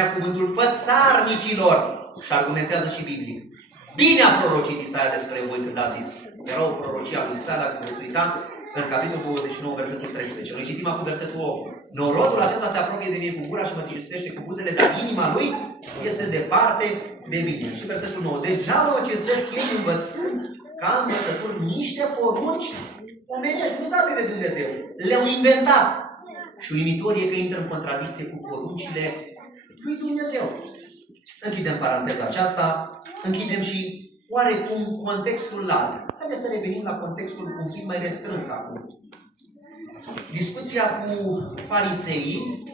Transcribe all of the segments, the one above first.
spunea cuvântul fățarnicilor și argumentează și biblic. Bine a prorocit Isaia despre voi când a zis. Era o prorocie a lui Isaia, dacă veți uita, în capitolul 29, versetul 13. Noi citim acum versetul 8. Norodul acesta se apropie de mine cu gura și mă cinstește cu buzele, dar inima lui este departe de mine. Și versetul 9. Degeaba mă cinstesc ei învățând ca învățături niște porunci omenești, nu state de Dumnezeu. Le-au inventat. Și uimitor e că intră în contradicție cu poruncile lui Dumnezeu. Închidem paranteza aceasta, închidem și oarecum contextul larg. Haideți să revenim la contextul un pic mai restrâns acum. Discuția cu fariseii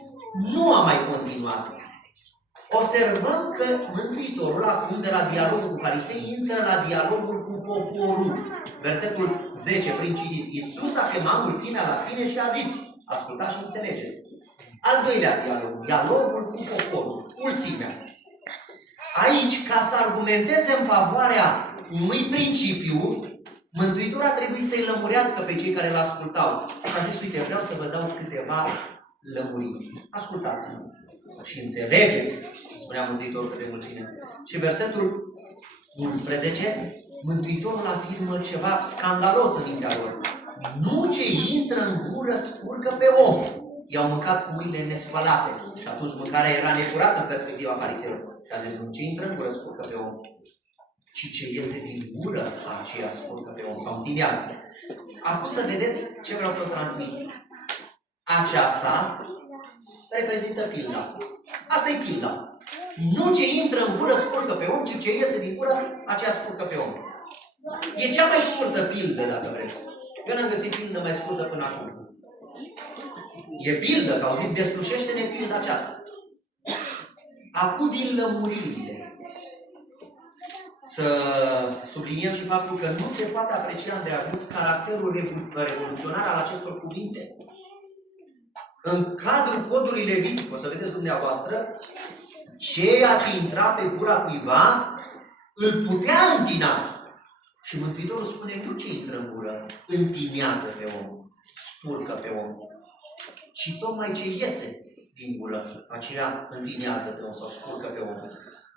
nu a mai continuat. Observăm că Mântuitorul acum de la dialogul cu farisei intră la dialogul cu poporul. Versetul 10, prin citit. Iisus a chemat mulțimea la sine și a zis, ascultați și înțelegeți. Al doilea dialog, dialogul cu poporul, mulțimea. Aici, ca să argumenteze în favoarea unui principiu, Mântuitorul a trebuit să-i lămurească pe cei care l-ascultau. A zis, uite, vreau să vă dau câteva lămuriri. Ascultați-mă și înțelegeți, spunea Mântuitorul către mulțime. Și versetul 11, Mântuitorul afirmă ceva scandalos în mintea lor. Nu ce intră în gură scurcă pe om. I-au mâncat cu mâinile nespălate. Și atunci mâncarea era necurată în perspectiva fariseilor. Și a zis, nu ce intră în gură scurcă pe om, ci ce iese din gură aceea scurcă pe om sau întinează. Acum să vedeți ce vreau să vă transmit. Aceasta reprezintă pilda. Asta e pilda. Nu ce intră în gură scurcă pe om, ci ce iese din gură aceea scurcă pe om. E cea mai scurtă pildă, dacă vreți. Eu n-am găsit pildă mai scurtă până acum. E pildă, că au zis, deslușește-ne pilda aceasta. Acum vin lămuririle. Să subliniem și faptul că nu se poate aprecia de ajuns caracterul revoluționar al acestor cuvinte. În cadrul codului levitic, o să vedeți dumneavoastră, ceea ce intra pe gura cuiva îl putea întina. Și Mântuitorul spune, nu ce intră în gură, întinează pe om, spurcă pe om, ci tocmai ce iese din gură, aceea întinează pe om sau spurcă pe om.